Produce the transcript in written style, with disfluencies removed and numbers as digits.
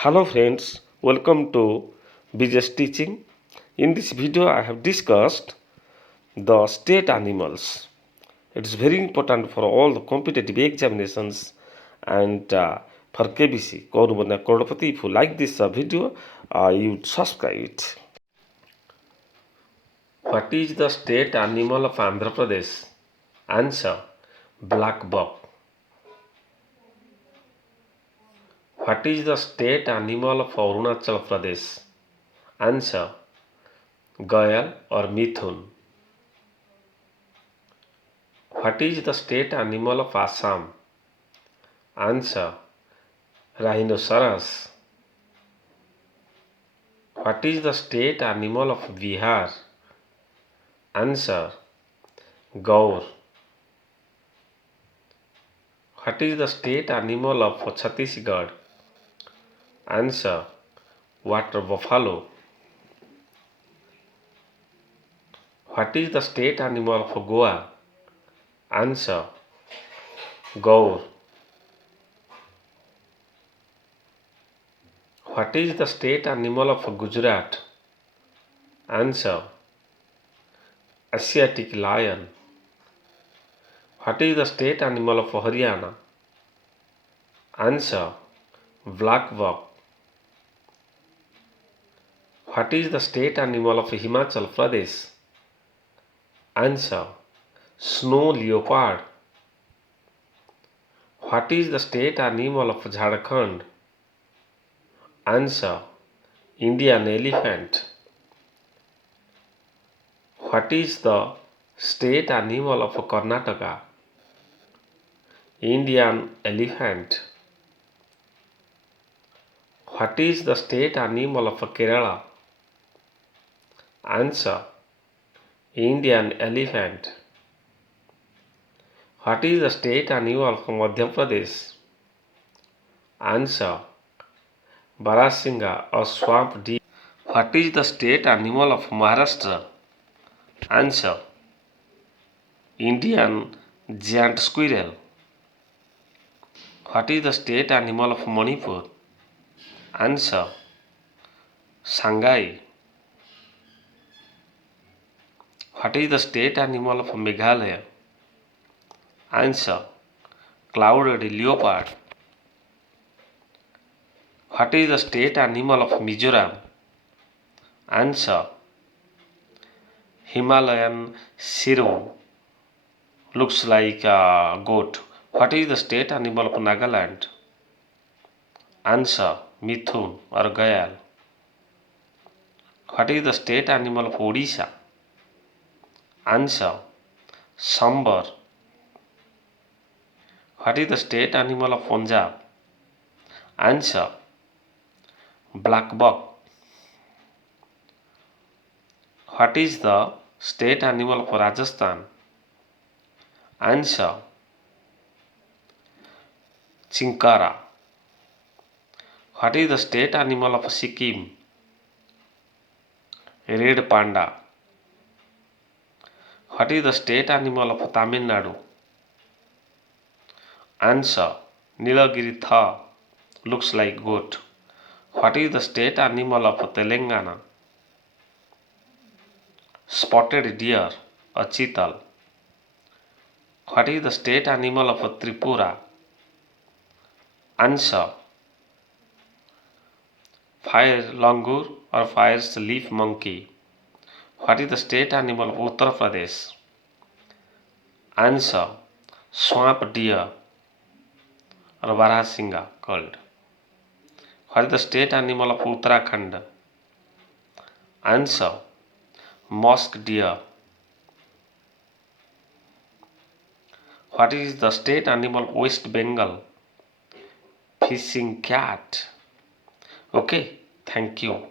Hello friends, welcome to BJ's teaching. In this video I have discussed the state animals. It is very important for all the competitive examinations and for KBC. Kodapati. If you like this video, you would subscribe it. What is the state animal of Andhra Pradesh? Answer: Blackbuck. What is the state animal of Arunachal Pradesh? Answer: Gayal or Mithun. What is the state animal of Assam? Answer: Rhinoceros. What is the state animal of Bihar? Answer: Gaur. What is the state animal of Chhattisgarh? Answer: water buffalo. What is the state animal of Goa? Answer: Gaur. What is the state animal of Gujarat? Answer: Asiatic lion. What is the state animal of Haryana? Answer: Blackbuck. What is the state animal of Himachal Pradesh? Answer: snow leopard. What is the state animal of Jharkhand? Answer: Indian elephant. What is the state animal of Karnataka? Indian elephant. What is the state animal of Kerala? Answer: Indian elephant. What is the state animal of Madhya Pradesh? Answer: Barasinga or swamp deer. What is the state animal of Maharashtra? Answer: Indian giant squirrel. What is the state animal of Manipur? Answer: Shanghai. What is the state animal of Meghalaya? Answer: clouded leopard. What is the state animal of Mizoram? Answer: Himalayan Serew. Looks like a goat. What is the state animal of Nagaland? Answer: Mithun or Gayal. What is the state animal of Odisha? Answer: Sambar. What is the state animal of Punjab? Answer: Blackbuck. What is the state animal of Rajasthan? Answer: Chinkara. What is the state animal of Sikkim? Red panda. What is the state animal of Tamil Nadu? Answer: Nilagiri Tha. Looks like goat. What is the state animal of Telangana? Spotted deer or cheetal. What is the state animal of Tripura? Answer: fire langur or fire's leaf monkey. What is the state animal of Uttar Pradesh? Answer: swamp deer or Barasinga called. What is the state animal of Uttarakhand? Answer: musk deer. What is the state animal of West Bengal? Fishing cat. Okay, thank you.